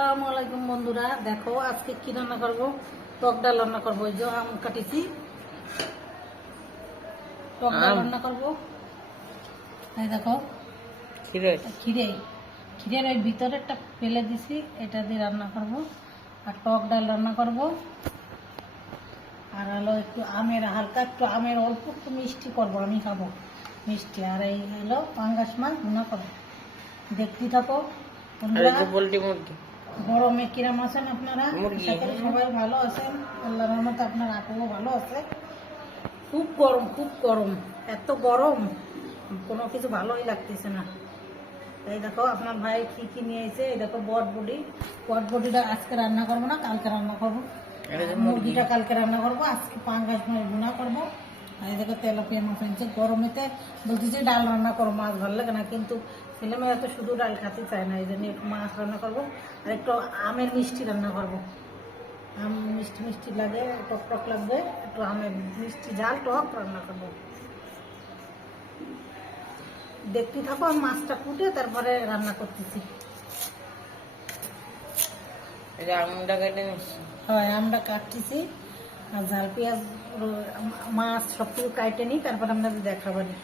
আসসালামু আলাইকুম বন্ধুরা, দেখো আজকে কি রান্না করব। টক ডাল রান্না করবো। এই যে আম কাটিছি, টক ডাল রান্না করবো। এই দেখো ক্ষীরে ক্ষীরের এই ভিতরে একটা ফেলে দিছি, এটা দিয়ে রান্না করব। আর টক ডাল রান্না করব। আর হলো একটু আমের হালকা একটু আমের অল্প একটু মিষ্টি করবো, আমি খাবো মিষ্টি। আর এই হলো পাঙ্গাস মাছ ভুনা করবো। দেখতে থাকো বন্ধুরা। গরমে কিরম আছেন আপনারা? সবাই ভালো আছেন, আল্লাহর রহমতে। আপনার আপুও ভালো আছে। খুব গরম, খুব গরম, এত গরম কোনো কিছু ভালোই লাগতেছে না। এই দেখো আপনার ভাই কি কি নিয়েছে। এই দেখো বটবটিটা আজকে রান্না করবো না, কালকে রান্না করবো। মুরগিটা কালকে রান্না করবো, আজকে পাঙ্গাস মাছ ভুনা করবো। আর এই দেখো তেলাপিয়া মাছ আনছে। গরমেতে বলতেছি ডাল রান্না করো, মাছ ভালো লাগে না, কিন্তু ছেলেমেয়েরা তো শুধু ডাল খেতে চায় না, এই জন্য একটু মাছ রান্না করবো। আর একটু আমের মিষ্টি রান্না করবো। আম মিষ্টি মিষ্টি লাগে, টক টক লাগবে, একটু আমের মিষ্টি ঝাল টক রান্না করবো। দেখতে থাকো, আমি মাছটা কুটে তারপরে রান্না করতেছি। আমরা কাটতেছি আর ঝাল পেঁয়াজ মাছ সব কিছু কাটে নিই, তারপরে আমরা দেখাবানি।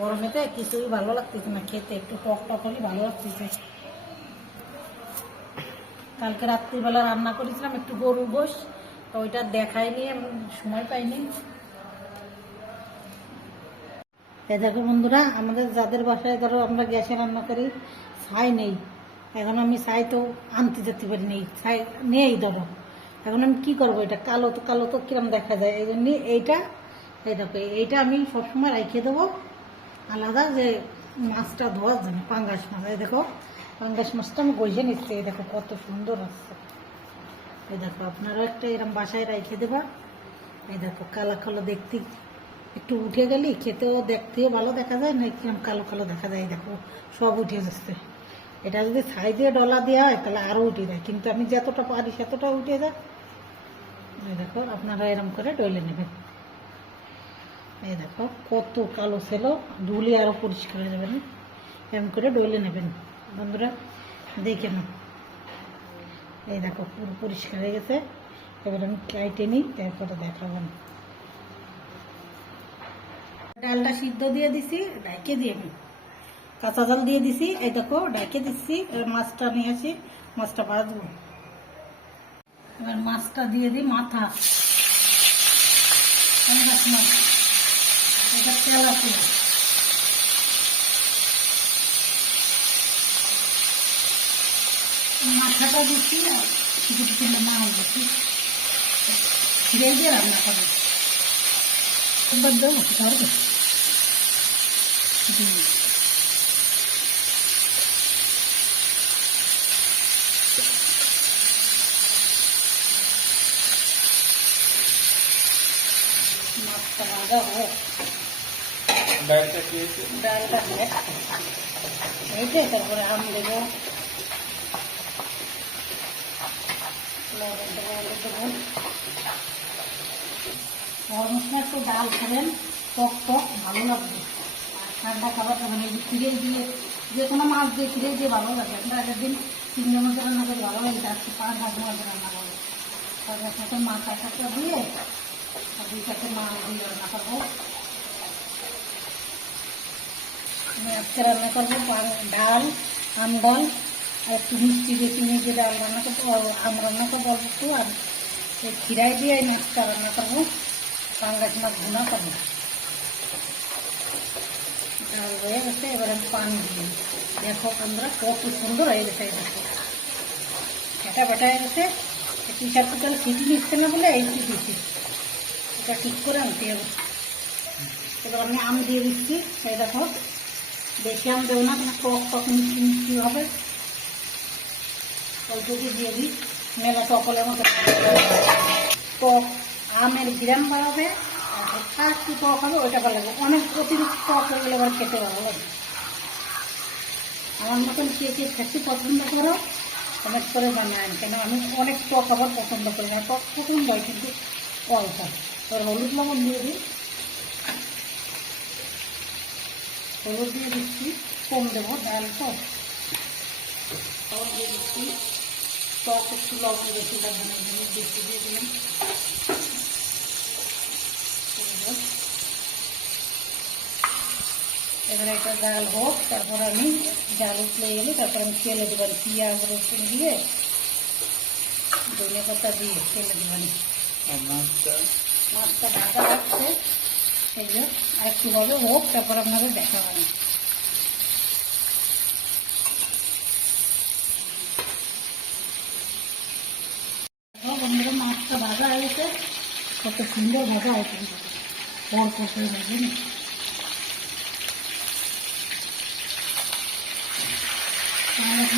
গরমেতে কিছুই ভালো লাগতেছে না খেতে, একটু টক টক হলে ভালো লাগতেছে। কালকে রাত্রিবেলা রান্না করেছিলাম একটু গরুর গোশ, তো ওইটা দেখাইনি, আমি সময় পাইনি। এই দেখো বন্ধুরা, আমাদের যাদের বাসায় ধরো আমরা গ্যাসে রান্না করি, ছাই নেই। এখন আমি ছাই তো আনতে যেতে পারি, নেই ছাই নেই ধরো। এখন আমি কি করবো, এটা কালো তো কিরম দেখা যায়, এই জন্য এইটা এই দেখো এইটা আমি সবসময় রেখে দেবো আলাদা, যে মাছটা ধোয়ার জন্য। পাঙ্গাস মাছ, এই দেখো পাঙ্গাস মাছটা আমি গইজে নিচ্ছি। এই দেখো কত সুন্দর আসছে। এই দেখো আপনারাও একটা এরকম বাসায় রেখে দেবা। এই দেখো কালো কালো দেখতে, একটু উঠে গেলি খেতেও দেখতেও ভালো দেখা যায় না, কিরম কালো কালো দেখা যায়। দেখো সব উঠে যাচ্ছে। এটা যদি ছাই দিয়ে ডলা দেওয়া হয় তাহলে আরও উঠে যায়, কিন্তু আমি যতটা পারি সেতটা উঠে যায়। এই দেখো আপনারা এরম করে ডলে নেবেন। এই দেখো কত কালো ছিল, ধুলে আরও পরিষ্কার হয়ে যাবে না, এরম করে ডলে নেবেন বন্ধুরা। দেখে নাও, এই দেখো পুরো পরিষ্কার হয়ে গেছে। এবার আমি কেটে নিই, তারপরে দেখাবেন। ডালটা সিদ্ধ দিয়ে দিছি, ডাইকে দিয়ে আমি কাঁচা জল দিয়ে দিছি। এই দেখো ডাইকে দিচ্ছি। এবার মাছটা নিয়ে আসি, মাছটা ভাজবো। এবার মাছটা দিয়ে দিই, মাথা মাছ, এটা তেলাপিয়া। মাথাটা দিচ্ছি আর কিছু তেলে মাছ দিচ্ছি, দিয়ে রান্না করবো। একবার দেবো পারবে। মাছটা ভাজা হোক, ডালটা দিয়ে এইটা, তারপরে আম দেবো, লবণ দেবো, গরম একটু ডাল খাবেন, টক টক ভালো লাগবে। আর ঠান্ডা খাবার খাবেন, এই যে খিরে দিয়ে যে কোনো মাছ দিয়ে খিরে দিয়ে ভালো লাগে। আমরা আগের দিন চিংড়ি মাছ রান্না করে ভালো লাগে, আজকে পাঁচ মাছ রান্না করবো। তার সাথে মাছ একটা দিয়ে আর দুই সাথে মাছ দিয়ে রান্না করবো। আমি আজকে রান্না করবো ডাল, আম ডাল, আর একটু মিষ্টি বেশি নিয়ে ডাল রান্না করবো, আম রান্না করবো অল্প একটু। আর এই খিরাই দিয়ে এই মাছটা রান্না করবো, পাঙ্গাস মাছ ভুনা করবো। ডাল হয়ে গেছে, এবার আমি পানি দিয়ে দেখো আমরা কত সুন্দর হয়ে গেছে। দেখো ফেটা ফেটা হয়ে গেছে। টিচার টোটাল সিটি নিচ্ছে না বলে এই দিচ্ছি, এটা ঠিক করে আনতে হবে। এবার আমি আম দিয়ে দিচ্ছি। এই দেখো বেশি আম দেবো না, টক টক মিষ্টি মিষ্টি হবে। অল্প দিয়ে দিই, মেলা সকলের মতো টক আমের গ্রাম বাড়াবে, আর একটু টক হবে, ওইটা ভালো লাগবে। অনেক অতিরিক্ত টক হয়ে গেলে আবার খেতে ভালো লাগে। আমার মতন কে কে খেতে পছন্দ করো কমেন্ট করে জানান, কেন আমি অনেক টক আবার পছন্দ করি না। টক পছন্দ হয় কিন্তু অল্প। এবার হলুদ লবণ দিয়ে দিই, হলুদ দিয়ে দিচ্ছি, কম দেবো ডাল তো দিয়ে দিচ্ছি। টক একটু লবণ বেশি লাগবে না, বেশি দিয়ে দিলাম। এবারে একটা জাল হোক, তারপর আমি জাল উঠলে গেলে তারপর আমি তেলে দেবেন পেঁয়াজ রসুন দিয়ে ধনিয়া পাতা দিয়ে তেলে দেবেন। মাছটা ভাজা রাখছে এই যে আর একটু হবে হোক, তারপর আপনাদের দেখাবেন। বন্ধুরা মাছটা ভাজা হয়েছে, কত সুন্দর ভাজা হয়েছে, পর পর করে ভাজেন।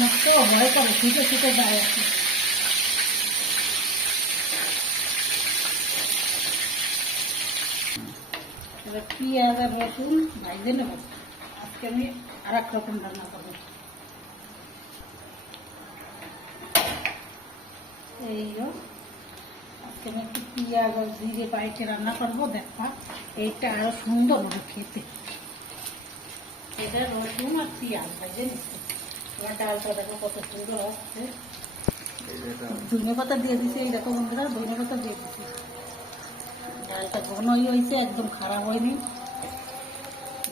মাছ তো ভয় করে ছুটে ছুটে যায় আর কি। এবার পেঁয়াজ আর রসুন ভাজে নেব। আজকে আমি আর এক রকম রান্না করবো। এই আজকে আমি একটু পেঁয়াজ আর জিরে বাইটে রান্না করবো, দেখা এইটা আরো সুন্দর হবে খেতে। এটা রসুন আর পেঁয়াজ ভাজে নিচ্ছে। আমার ডালটা দেখো কত সুন্দর আসছে। ধনে পাতা দিয়ে দিছে, এই দেখো বন্ধুরা ধনে পাতা দিয়ে দিচ্ছে। ডালটা ঘনই হয়েছে, একদম খারাপ হয়নি।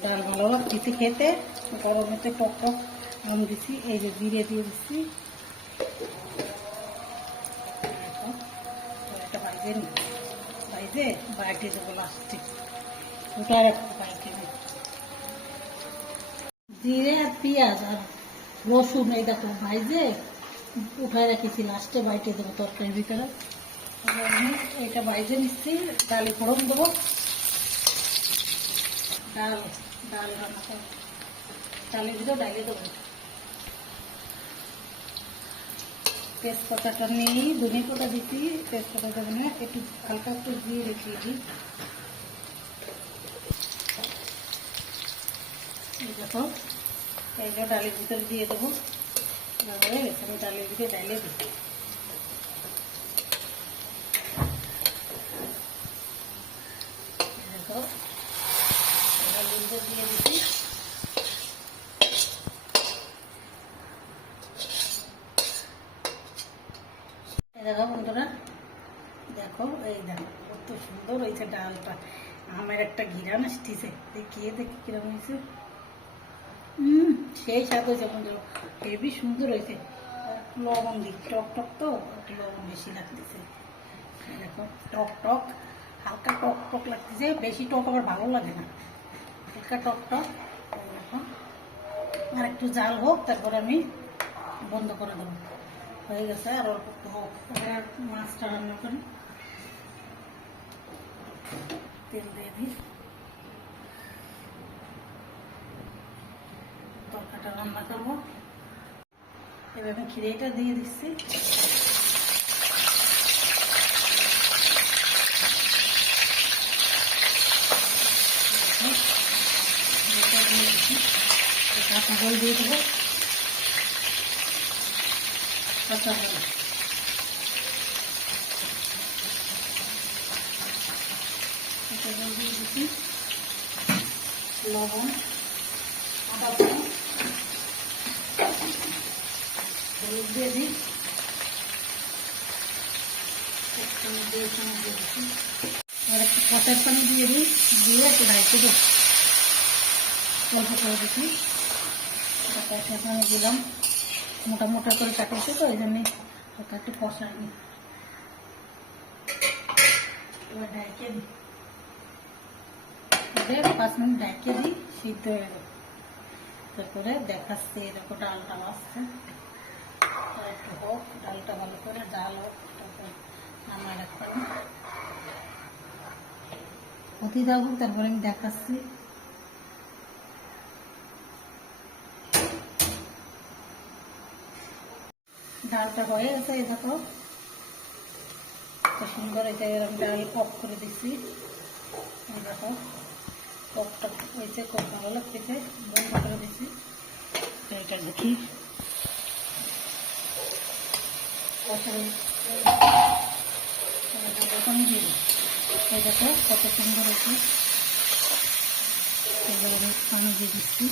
ডাল ভালো লাগছে খেতে, গরমেতে টক টক আম দিচ্ছি। এই যে জিরে দিয়ে দিচ্ছি, এটা ভাইজে নি, ভাইজে বাইটে দেবো লাস্টে। ওটা আর একটা বাইটে নি, জিরে আর পেঁয়াজ আর রসুন এই দেখো ভাইজে উঠায় রাখেছি, লাস্টে বাইটে দেবো তরকারির ভিতরে। আমি এটা ভাইজে নিচ্ছি, ডালে ফোড়ন দেবো। ডাল ডাল রান্না করবো, ডালের ভিতরে ডালে দেবো। তেজপাতাটা নিয়ে ধনে পাতা দিচ্ছি, তেজপাতা দেবো না, একটু হালকা একটু দিয়ে রেখে দিই। দেখো এইটা ডালের ভিতরে দিয়ে দেবো। হয়ে গেছে, আমি ডালের ভিতরে ডালে দিই। দেখো ডালের ভিতরে দিয়ে দিচ্ছি। দেখো বন্ধুরা, দেখো এই দেখো কত সুন্দর হয়েছে ডালটা। আমার একটা ঘিরান আসতেছে, দেখিয়ে দেখি কিরকম হয়েছে। সেই স্বাদ হয়েছে বন্ধুরা, হেবি সুন্দর হয়েছে। লবণ দিই, টক টক তো একটু লবণ বেশি লাগতেছে। দেখো টক টক, হালকা টক টক লাগতেছে, বেশি টক আবার ভালো লাগে না, হালকা টক টক। দেখো আর একটু জাল হোক, তারপর আমি বন্ধ করে দেবো। হয়ে গেছে, আর অল্প একটু হোক। এবার মাছটা রান্না করি, তেল দিয়ে দিই। তরকারিটা রান্না করবো। এবার আমি খিরেটা দিয়ে দিচ্ছি। কাঁচা জল দিয়ে দেবো, কাঁচা জল। কাঁচা জল দিয়ে দিচ্ছি, লবণ, আদা বাটা, হলুদ দিয়ে দিই, আর একটু কষার পানি দিয়ে দিই, দিয়ে একটু ঢাইতে দেবো। অল্প করে দিচ্ছি, কষার পানি দিলাম। মোটা মোটা করে কাটিয়েছে তো, ওই জন্যে হালকা একটু কষাই নি। এবার ঢাইকে দিই, 5 মিনিট ঢাইকে দিই, সিদ্ধ হয়ে যাবে। তারপরে দেখাচ্ছে এরকম ডালটা আসছে, একটু হোক, ডালটা ভালো করে জাল হোক, তারপর নামায় রাখতে হবে। হতে থাকুক, তারপরে আমি দেখাচ্ছি। ডালটা হয়ে গেছে, এই দেখো কত সুন্দর হয়েছে। এরকম ডাল অফ করে দিচ্ছি, এই দেখো টকটা হয়েছে, খুব ভালো লাগতেছে। বন্ধ করে দিচ্ছি, এটা দেখি এই দেখো কত সুন্দর হয়েছে। এবার আমি পানি দিয়ে দিচ্ছি।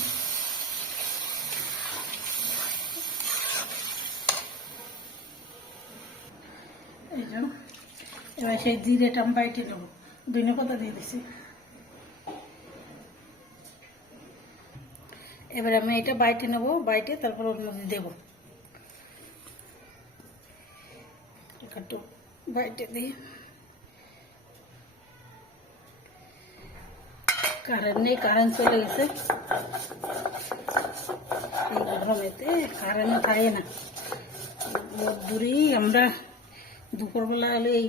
এই যে এবার সেই জিরেটা আমি বাইটে নেবো, ধনে পাতা দিয়ে দিছি। এবার আমি এটা বাইটে নেবো, বাইটে তারপর ওর মধ্যে দেবো। একটু বাইটে দিই। কারেন্ট নেই, কারেন্ট চলে গেছে। এই গরমেতে কারেন্ট থাকে না, দূরেই আমরা দুপুরবেলা হলে এই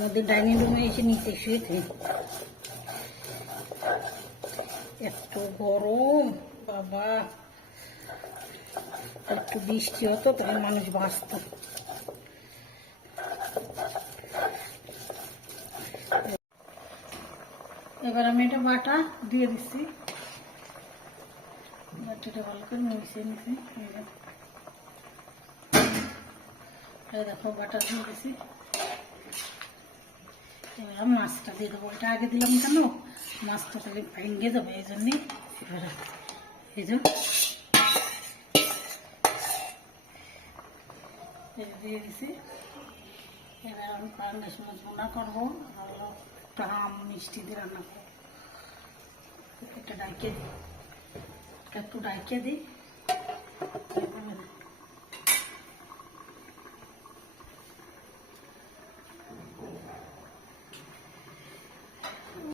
নদীর ডাইনিং রুমে এসে নিচে শুয়ে থাকি। এত গরম বাবা, একটু বৃষ্টি হতো তাহলে মানুষ বাঁচত। এবার আমি এটা বাটা দিয়ে দিচ্ছি, বাটিটা ভালো করে মিশিয়ে নিচ্ছি। এই দেখো বাটা দিয়ে দিচ্ছি। এবার মাছটা দিয়ে দেবো, এটা আগে দিলাম কেন, মাছটা তাহলে ভেঙে যাবে, এই জন্যে এবার এই যে দিয়ে দিছি। এবার আমি পাঙ্গাস মাছ বোনা করবো, আর একটু আম মিষ্টি দিয়ে রান্না করবো। এটা ডাইকে দিই, একটু ডাইকে দিই।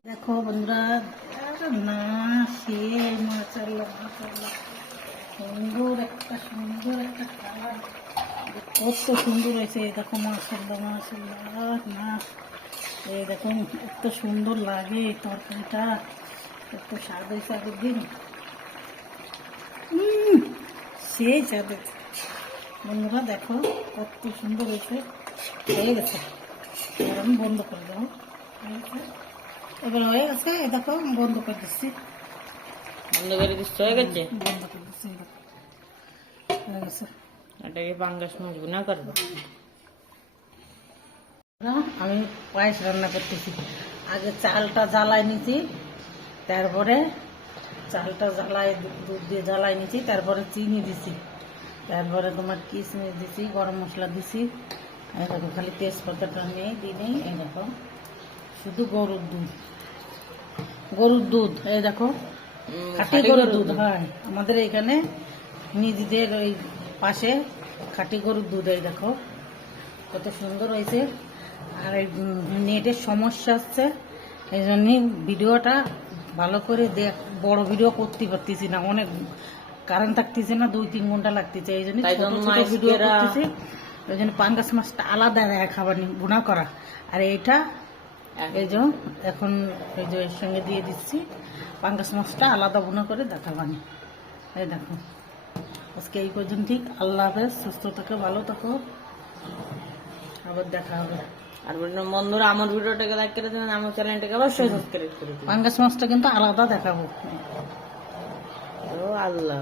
দেখো বন্ধুরা, না সে মাশাআল্লাহ মাশাআল্লাহ, সুন্দর একটা কালার, কত সুন্দর হয়েছে। দেখো মাশাআল্লাহ মাশাআল্লাহ, না এই দেখো এত সুন্দর লাগে তরকারিটা, এত স্বাদ হয়েছে আগের দিন। সেই স্বাদ বন্ধুরা, দেখো কত সুন্দর হয়েছে, হয়ে গেছে। এবার আমি বন্ধ করে দেবো, এবার হয়ে গেছে। এই দেখো আমি বন্ধ করে দিচ্ছি, বন্ধ করে দিচ্ছ, হয়ে গেছে। বন্ধ করে দিচ্ছি, হয়ে গেছে। এটাকে পাঙ্গাস মাছ ভুনা করবো। আমি পায়েস রান্না করতেছি। আগে চালটা জ্বালাই নিছি, তারপরে চালটা জ্বালাই দুধ দিয়ে জ্বালাই নিছি, তারপরে চিনি দিছি, তারপরে তোমার কিশমিশ দিছি, গরম মশলা দিছি। এই দেখো খালি তেজপাতাটা নেই। এই দেখো শুধু গরুর দুধ, এই দেখো খাঁটি গরুর দুধ। হ্যাঁ, আমাদের এখানে নিজেদের ওই পাশে খাঁটি গরুর দুধ। এই দেখো কত সুন্দর হয়েছে। আর এই নেটের সমস্যা হচ্ছে, এই জন্যই ভিডিওটা ভালো করে বড় ভিডিও করতে পারতেছি না, অনেক কারেন্ট থাকতেছে না, 2-3 ঘন্টা লাগতেছে, এই জন্য ভিডিও করতেছি। ওই জন্য পাঙ্গাস মাছটা আলাদা খাবার বোনা করা, আর এইটা এই যে এখন এই যে এর সঙ্গে দিয়ে দিচ্ছি, পাঙ্গাস মাছটা আলাদা বোনা করে দেখাবানি। এই দেখো আজকে এই পর্যন্তই। আল্লাহ হাফেজ, সুস্থ থাকো, ভালো থাকো, আবার দেখা হবে। আর বন্ধুরা আমার ভিডিওটাকে লাইক করে দেবেন, আমার চ্যানেলটাকে অবশ্যই সাবস্ক্রাইব করে দেবেন। পাঙ্গাস মাছটা কিন্তু আলাদা দেখাবো। ও আল্লাহ।